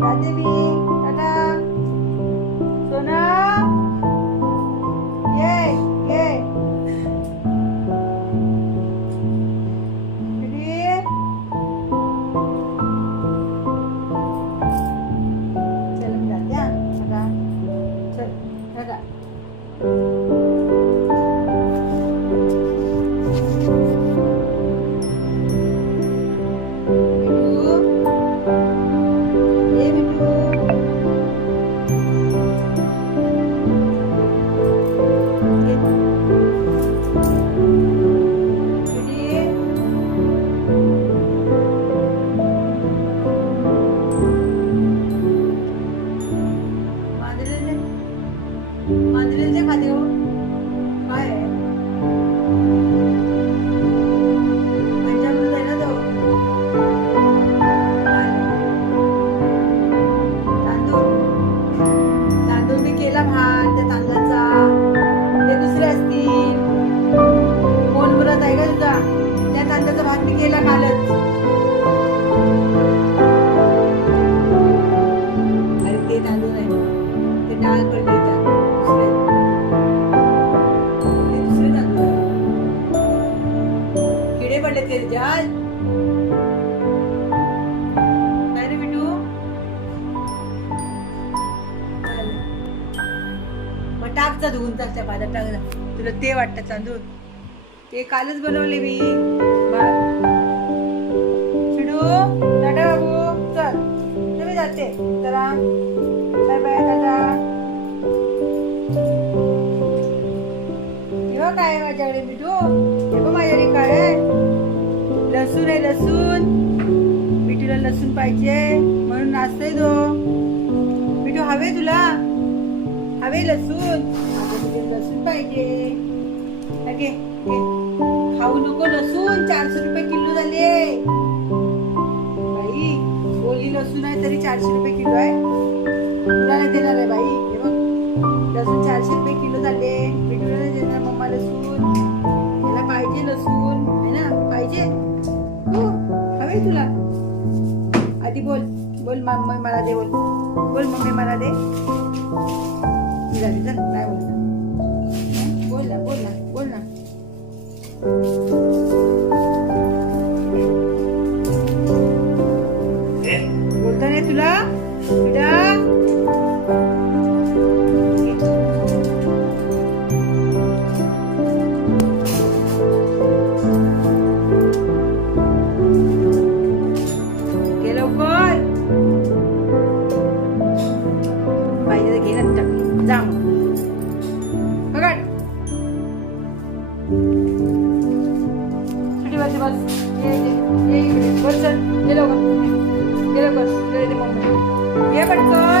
Radhavi. खाते हो काय? आहे? आहे ना तो. काय? तांदूळ. तांदूळ मी केला भात त्या तांदळाचा. ते दुसरे असतील. कोण बोलत आहे का तुझा? त्या तांदळाचा भात मी केला कालच. अरे ते तांदूळ नाही. ते डाळ पडले किडे पडले काय रे बिटू मग टाक धुवून टाकच्या पाण्यात टाक तुला ते वाटतं तांदूळ ते कालच बनवले मी. चिडू टाटा बाबू चल. तुम्ही जाते. चला. Bye bye tata. हे काय माझ्याकडे मिठू हे पण माझ्याकडे काय आहे. लसूण आहे लसूण. मिठूला लसूण पाहिजे म्हणून नाचतोय तो. मिठू हवे तुला? हवे लसूण? लसूण पाहिजे. ओके खाऊ नको लसूण चारशे रुपये किलो झाले. बाई ओली लसूण आहे तरी चारशे रुपये किलो आहे. तुला नाही देणार आहे बाई? लसूण चारशे रुपये किलो झाले. मिठू तुला? आधी बोल. बोल मम्मी मला दे बोल. बोल मम्मी मला दे. चल बोल. बोल ना बोल ना बोल ना. बोलता नाही तुला? Bas. Geri git. Geri git. Bas sen. Gel oğlum. Gel oğlum. Gel oğlum. Gel oğlum. Gel oğlum.